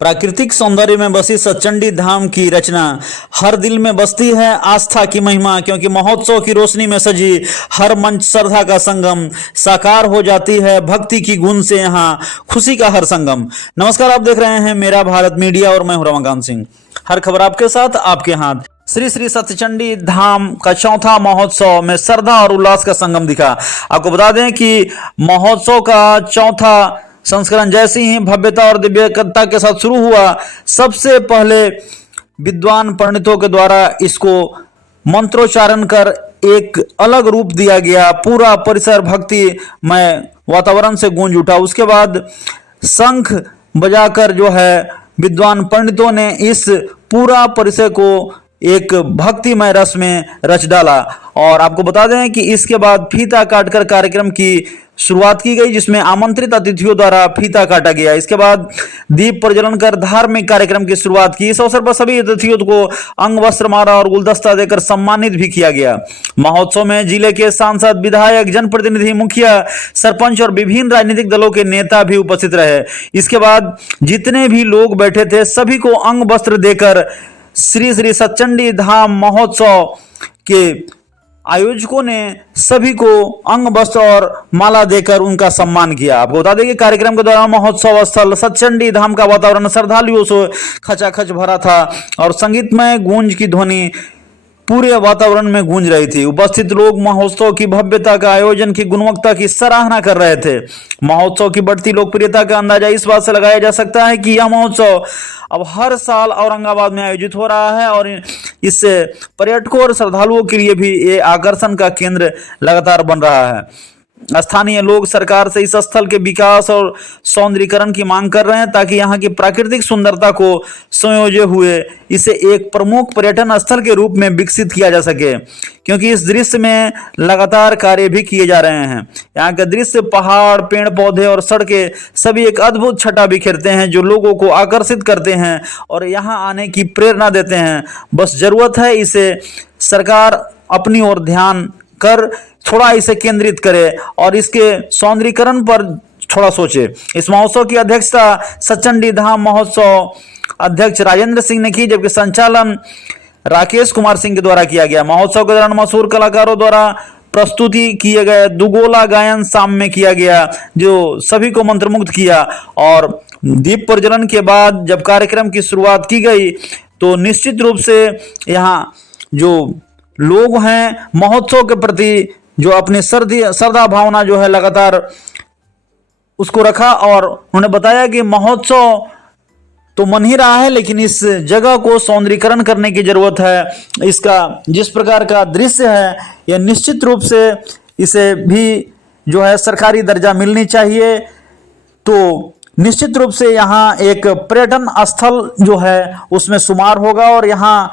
प्राकृतिक सौंदर्य में बसी सचंडी धाम की रचना हर दिल में बसती है आस्था की महिमा, क्योंकि महोत्सव की रोशनी में सजी हर मंच श्रद्धा का संगम साकार हो जाती है भक्ति की गूंज से यहाँ खुशी का हर संगम। नमस्कार, आप देख रहे हैं मेरा भारत मीडिया और मैं हूं रमाकांत सिंह। हर खबर आपके साथ, आपके हाथ। श्री श्री सत्यचंडी धाम का चौथा महोत्सव में श्रद्धा और उल्लास का संगम दिखा। आपको बता दें कि महोत्सव का चौथा संस्करण जैसे ही भव्यता और दिव्यता के साथ शुरू हुआ, सबसे पहले विद्वान पंडितों के द्वारा इसको मंत्रोच्चारण कर एक अलग रूप दिया गया। पूरा परिसर भक्तिमय वातावरण से गूंज उठा। उसके बाद शंख बजाकर जो है विद्वान पंडितों ने इस पूरा परिसर को एक भक्तिमय रस में रच डाला। और आपको बता दें कि इसके बाद फीता काटकर कार्यक्रम की शुरुआत की गई, जिसमें आमंत्रित अतिथियों द्वारा फीता काटा गया। इसके बाद दीप प्रज्वलन कर धार्मिक कार्यक्रम की शुरुआत की। इस अवसर पर सभी अतिथियों को अंग वस्त्र माला और गुलदस्ता देकर सम्मानित भी किया गया। महोत्सव में जिले के सांसद, विधायक, जनप्रतिनिधि, मुखिया, सरपंच और विभिन्न राजनीतिक दलों के नेता भी उपस्थित रहे। इसके बाद जितने भी लोग बैठे थे सभी को अंग वस्त्र देकर श्री श्री सत्यचंडी धाम महोत्सव के आयोजकों ने सभी को अंग वस्त्र और माला देकर उनका सम्मान किया। आपको बता दें कि कार्यक्रम के दौरान महोत्सव स्थल सत्यचंडी धाम का वातावरण श्रद्धालुओं से खचाखच भरा था और संगीतमय गूंज की ध्वनि पूरे वातावरण में गूंज रही थी। उपस्थित लोग महोत्सव की भव्यता का, आयोजन की गुणवत्ता की सराहना कर रहे थे। महोत्सव की बढ़ती लोकप्रियता का अंदाजा इस बात से लगाया जा सकता है कि यह महोत्सव अब हर साल औरंगाबाद में आयोजित हो रहा है और इससे पर्यटकों और श्रद्धालुओं के लिए भी ये आकर्षण का केंद्र लगातार बन रहा है। स्थानीय लोग सरकार से इस स्थल के विकास और सौंदर्यीकरण की मांग कर रहे हैं, ताकि यहाँ की प्राकृतिक सुंदरता को संयोजे हुए इसे एक प्रमुख पर्यटन स्थल के रूप में विकसित किया जा सके, क्योंकि इस दृश्य में लगातार कार्य भी किए जा रहे हैं। यहाँ का दृश्य, पहाड़, पेड़ पौधे और सड़कें सभी एक अद्भुत छटा बिखेरते हैं जो लोगों को आकर्षित करते हैं और यहाँ आने की प्रेरणा देते हैं। बस जरूरत है इसे सरकार अपनी ओर ध्यान कर थोड़ा इसे केंद्रित करे और इसके सौंदर्यीकरण पर थोड़ा सोचे। इस महोत्सव की अध्यक्षता सत्यचंडी धाम महोत्सव अध्यक्ष राजेंद्र सिंह ने की, जबकि संचालन राकेश कुमार सिंह के द्वारा किया गया। महोत्सव के दौरान मशहूर कलाकारों द्वारा प्रस्तुति किए गए दुगोला गायन शाम में किया गया, जो सभी को मंत्रमुग्ध किया। और दीप प्रज्वलन के बाद जब कार्यक्रम की शुरुआत की गई तो निश्चित रूप से यहाँ जो लोग हैं महोत्सव के प्रति जो अपनी श्रद्धा भावना जो है लगातार उसको रखा और उन्होंने बताया कि महोत्सव तो मन ही रहा है, लेकिन इस जगह को सौंदर्यीकरण करने की जरूरत है। इसका जिस प्रकार का दृश्य है यह निश्चित रूप से इसे भी जो है सरकारी दर्जा मिलनी चाहिए। तो निश्चित रूप से यहाँ एक पर्यटन स्थल जो है उसमें शुमार होगा और यहाँ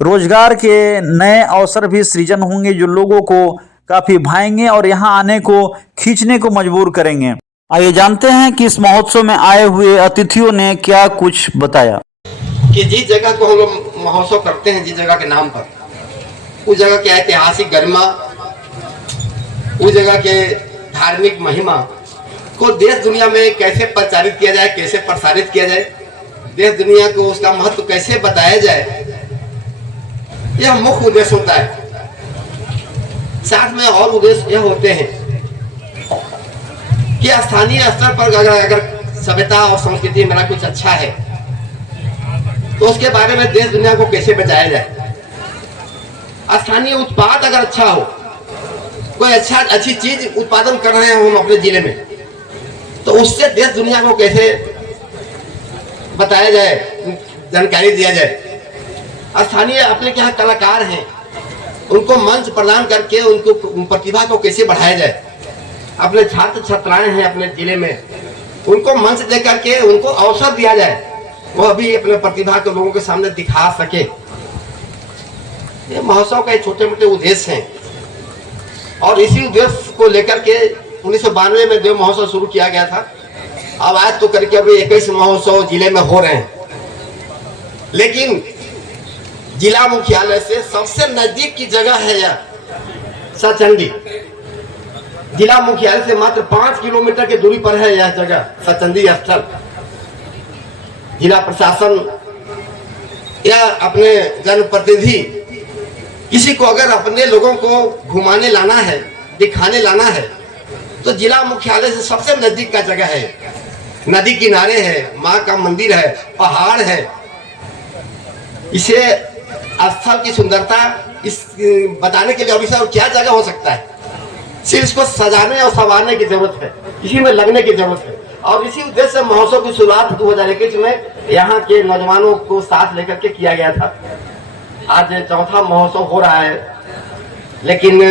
रोजगार के नए अवसर भी सृजन होंगे जो लोगों को काफी भाएंगे और यहाँ आने को खींचने को मजबूर करेंगे। आइए जानते हैं कि इस महोत्सव में आए हुए अतिथियों ने क्या कुछ बताया। कि जिस जगह को हम लोग महोत्सव करते हैं, जिस जगह के नाम पर, उस जगह के ऐतिहासिक गरिमा, उस जगह के धार्मिक महिमा को देश दुनिया में कैसे प्रचारित किया जाए, कैसे प्रसारित किया जाए, देश दुनिया को उसका महत्व कैसे बताया जाए, यह मुख्य उद्देश्य होता है। साथ में और उद्देश्य यह होते हैं कि स्थानीय स्तर पर अगर सभ्यता और संस्कृति मेरा कुछ अच्छा है तो उसके बारे में देश दुनिया को कैसे बचाया जाए। स्थानीय उत्पाद अगर अच्छा हो, कोई अच्छी चीज उत्पादन कर रहे हैं हम अपने जिले में, तो उससे देश दुनिया को कैसे बताया जाए, जानकारी दिया जाए। स्थानीय अपने के यहाँ कलाकार हैं, उनको मंच प्रदान करके उनको प्रतिभा को कैसे बढ़ाया जाए। अपने छात्र छात्राएं हैं अपने जिले में, उनको मंच दे करके उनको अवसर दिया जाए, वो भी अपने प्रतिभा को लोगों के सामने दिखा सके। ये महोत्सव का छोटे मोटे उद्देश्य हैं और इसी उद्देश्य को लेकर के 1992 में देव महोत्सव शुरू किया गया था। अब आज तो करके अभी 21 महोत्सव जिले में हो रहे हैं, लेकिन जिला मुख्यालय से सबसे नजदीक की जगह है यह सत्यचंडी। जिला मुख्यालय से मात्र 5 किलोमीटर की दूरी पर है यह जगह सत्यचंडी स्थल। जिला प्रशासन या अपने जनप्रतिनिधि किसी को अगर अपने लोगों को घुमाने लाना है, दिखाने लाना है, तो जिला मुख्यालय से सबसे नजदीक का जगह है, नदी किनारे है, माँ का मंदिर है, पहाड़ है। इसे स्थल की सुंदरता इस बताने के लिए और इसे और क्या जगह हो सकता है। सिर्फ इसको सजाने और संवारने की जरूरत है, इसी में लगने की जरूरत है। और इसी उद्देश्य से महोत्सव की शुरुआत 2021 में यहाँ के नौजवानों को साथ लेकर के किया गया था। आज चौथा महोत्सव हो रहा है, लेकिन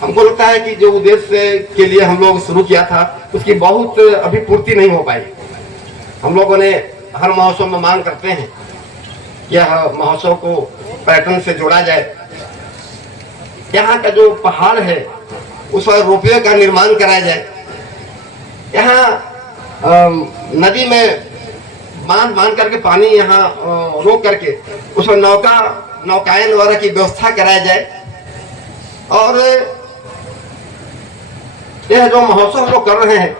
हमको लगता है कि जो उद्देश्य के लिए हम लोग शुरू किया था उसकी बहुत अभी पूर्ति नहीं हो पाई। हम लोगों ने हर महोत्सव में मांग करते हैं यह महोत्सव को पर्यटन से जोड़ा जाए। यहाँ का जो पहाड़ है उस पर रोपवे का निर्माण कराया जाए। यहाँ नदी में बांध करके पानी यहाँ रोक करके उसमें नौकायन वगैरह की व्यवस्था कराया जाए। और यह जो महोत्सव हम लोग कर रहे हैं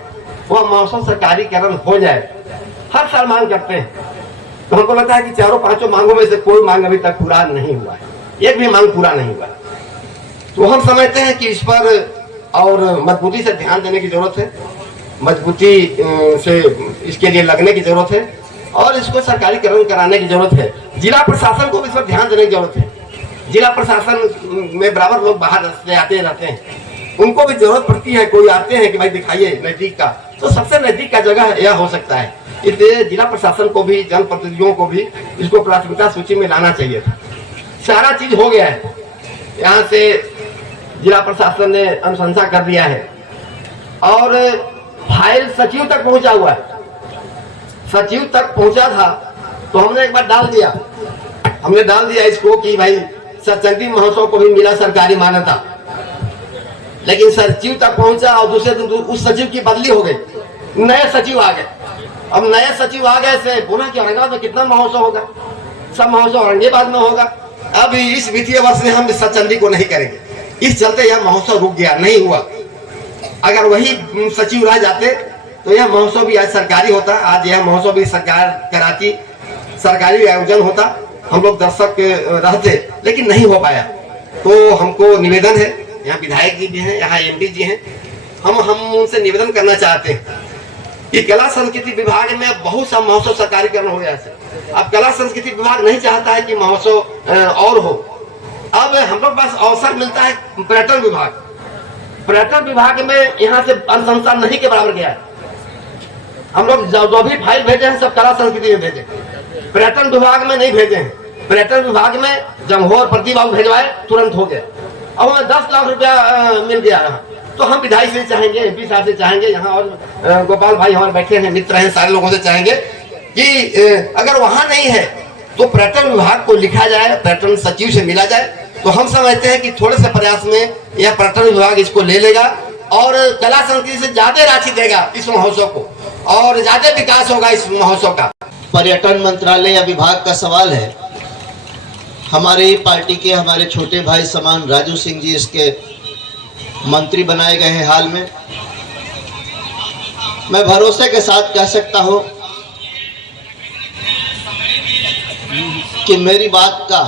वह महोत्सव सरकारीकरण हो जाए, हर साल मांग करते हैं। तो हमको लगता है कि चारों पांचों मांगों में से कोई मांग अभी तक पूरा नहीं हुआ है, एक भी मांग पूरा नहीं हुआ। तो हम समझते हैं कि इस पर और मजबूती से ध्यान देने की जरूरत है, मजबूती से इसके लिए लगने की जरूरत है और इसको सरकारीकरण कराने की जरूरत है। जिला प्रशासन को भी इस पर ध्यान देने की जरूरत है। जिला प्रशासन में बराबर लोग बाहर से आते रहते हैं, उनको भी जरूरत पड़ती है। कोई आते हैं कि भाई दिखाइए नजदीक का, तो सबसे नजदीक का जगह यह हो सकता है। इसलिए जिला प्रशासन को भी, जनप्रतिनिधियों को भी इसको प्राथमिकता सूची में लाना चाहिए था। सारा चीज हो गया है, यहाँ से जिला प्रशासन ने अनुशंसा कर दिया है और फाइल सचिव तक पहुंचा हुआ है। सचिव तक पहुंचा था तो हमने एक बार डाल दिया इसको कि भाई सचंडी महोत्सव को भी मिला सरकारी मान्यता, लेकिन सचिव तक पहुंचा और दूसरे दिन उस सचिव की बदली हो गई, नए सचिव आ गए। अब नए सचिव आ गए से बोला कि औरंगाबाद में कितना महोत्सव होगा, सब महोत्सव औरंगाबाद में होगा। अब इस वित्तीय वर्ष में हम सचंडी को नहीं करेंगे, इस चलते यह महोत्सव रुक गया, नहीं हुआ। अगर वही सचिव रह जाते तो यह महोत्सव भी आज सरकारी होता, आज यह महोत्सव भी सरकार कराती, सरकारी आयोजन होता, हम लोग दर्शक रहते, लेकिन नहीं हो पाया। तो हमको निवेदन है, यहाँ विधायक जी भी हैं, यहाँ एमडी जी हैं, हम उनसे निवेदन करना चाहते हैं कि कला संस्कृति विभाग में बहुत सा महोत्सव सरकारीकरण हो गया है। अब कला संस्कृति विभाग नहीं चाहता है कि महोत्सव और हो। अब हम लोग पास अवसर मिलता है पर्यटन विभाग में यहाँ से अनुशंसा नहीं के बराबर गया है। हम लोग जो भी फाइल भेजे हैं सब कला संस्कृति में भेजे, पर्यटन विभाग में नहीं भेजे हैं। पर्यटन विभाग में जमघोर प्रतिभाग भेजवाए, तुरंत हो गया। अब हमें 10 लाख रुपया मिल गया। तो हम विधायक से चाहेंगे, एमपी साहब से चाहेंगे, यहाँ और गोपाल भाई हमारे बैठे हैं, मित्र हैं, सारे लोगों से चाहेंगे कि अगर वहां नहीं है तो पर्यटन विभाग को लिखा जाए, पर्यटन सचिव से मिला जाए। तो हम समझते हैं कि थोड़े से प्रयास में यह पर्यटन विभाग इसको ले लेगा और कला संस्कृति से ज्यादा राशि देगा इस महोत्सव को और ज्यादा विकास होगा इस महोत्सव का। पर्यटन मंत्रालय या विभाग का सवाल है। हमारे पार्टी के हमारे छोटे भाई समान राजू सिंह जी इसके मंत्री बनाए गए हैं हाल में। मैं भरोसे के साथ कह सकता हूं कि मेरी बात का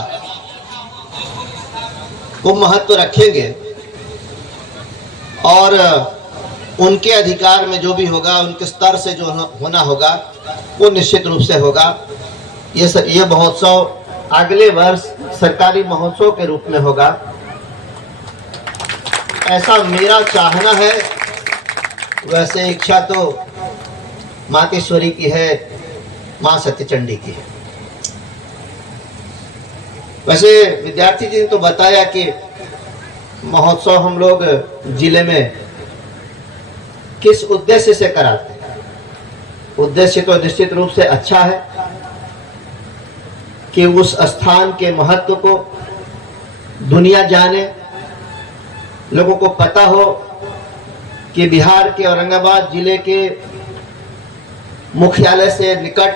वो महत्व रखेंगे और उनके अधिकार में जो भी होगा, उनके स्तर से जो होना होगा वो निश्चित रूप से होगा। ये महोत्सव अगले वर्ष सरकारी महोत्सव के रूप में होगा, ऐसा मेरा चाहना है। वैसे इच्छा तो मातेश्वरी की है, मां सत्यचंडी की है। वैसे विद्यार्थी जी ने तो बताया कि महोत्सव हम लोग जिले में किस उद्देश्य से कराते हैं। उद्देश्य तो निश्चित रूप से अच्छा है कि उस स्थान के महत्व को दुनिया जाने, लोगों को पता हो कि बिहार के औरंगाबाद जिले के मुख्यालय से निकट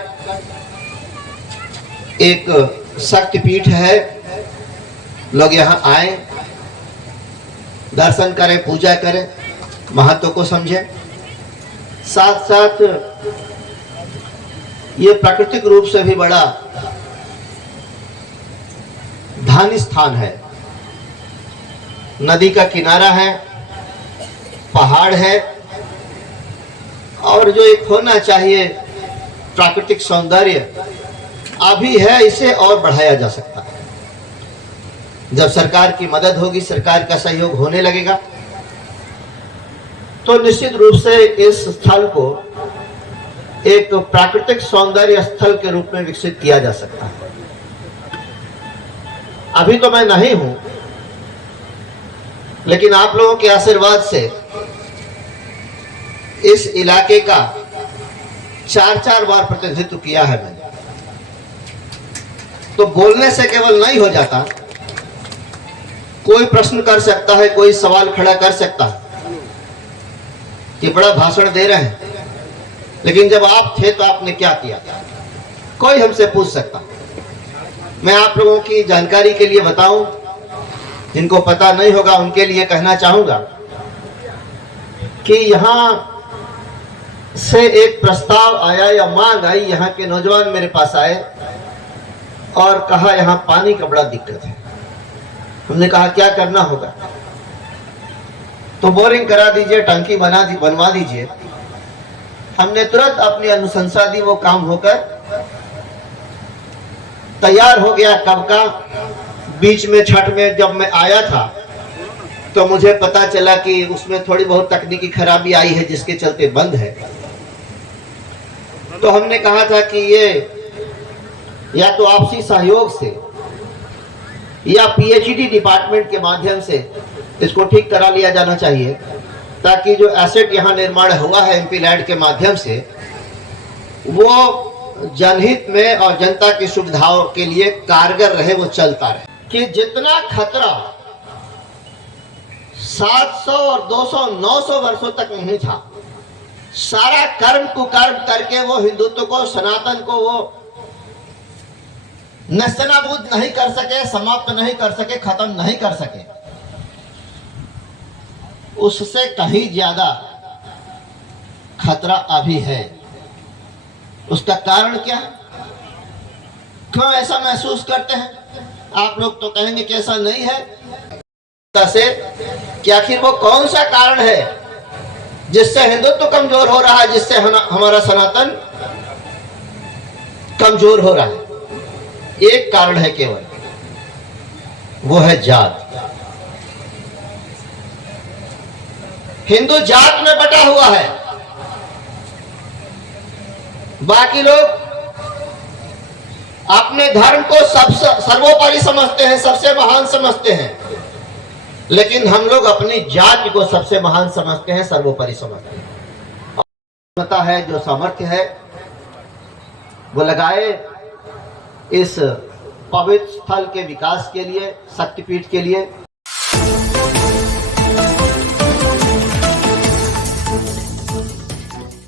एक शक्तिपीठ है। लोग यहाँ आए, दर्शन करें, पूजा करें, महत्व को समझें। साथ साथ ये प्राकृतिक रूप से भी बड़ा धानी स्थान है। नदी का किनारा है, पहाड़ है, और जो एक होना चाहिए प्राकृतिक सौंदर्य अभी है, इसे और बढ़ाया जा सकता है। जब सरकार की मदद होगी, सरकार का सहयोग होने लगेगा, तो निश्चित रूप से इस स्थल को एक प्राकृतिक सौंदर्य स्थल के रूप में विकसित किया जा सकता है। अभी तो मैं नहीं हूं, लेकिन आप लोगों के आशीर्वाद से इस इलाके का 4-4 बार प्रतिनिधित्व किया है मैंने। तो बोलने से केवल नहीं हो जाता, कोई प्रश्न कर सकता है, कोई सवाल खड़ा कर सकता है कि बड़ा भाषण दे रहे हैं, लेकिन जब आप थे तो आपने क्या किया, कोई हमसे पूछ सकता। मैं आप लोगों की जानकारी के लिए बताऊं, जिनको पता नहीं होगा उनके लिए कहना चाहूंगा कि यहां से एक प्रस्ताव आया या मांग आई, यहाँ के नौजवान मेरे पास आए और कहा यहाँ पानी का बड़ा दिक्कत है। हमने कहा क्या करना होगा, तो बोरिंग करा दीजिए, टंकी बनवा दीजिए। हमने तुरंत अपनी अनुशंसा दी, वो काम होकर तैयार हो गया। कब का, बीच में छठ में जब मैं आया था तो मुझे पता चला कि उसमें थोड़ी बहुत तकनीकी खराबी आई है, जिसके चलते बंद है। तो हमने कहा था कि ये या तो आपसी सहयोग से या पीएचडी डिपार्टमेंट के माध्यम से इसको ठीक करा लिया जाना चाहिए, ताकि जो एसेट यहाँ निर्माण हुआ है एमपी लैंड के माध्यम से, वो जनहित में और जनता की सुविधाओं के लिए कारगर रहे, वो चलता रहे। कि जितना खतरा 700 और 200 900 वर्षों तक नहीं था, सारा कर्म कुकर्म करके वो हिंदुत्व को, सनातन को वो नस्तनाबूद नहीं कर सके, समाप्त नहीं कर सके, खत्म नहीं कर सके, उससे कहीं ज्यादा खतरा अभी है। उसका कारण क्या है, क्यों ऐसा महसूस करते हैं आप लोग? तो कहेंगे कि ऐसा नहीं है से कि आखिर वो कौन सा कारण है जिससे हिंदुत्व कमजोर हो रहा है, जिससे हमारा सनातन कमजोर हो रहा है? एक कारण है केवल, वो है जात। हिंदू जात में बटा हुआ है, बाकी लोग अपने धर्म को सर्वोपरि समझते हैं, सबसे महान समझते हैं, लेकिन हम लोग अपनी जाति को सबसे महान समझते हैं, सर्वोपरि समझते हैं। पता है जो सामर्थ्य है वो लगाए इस पवित्र स्थल के विकास के लिए, शक्तिपीठ के लिए।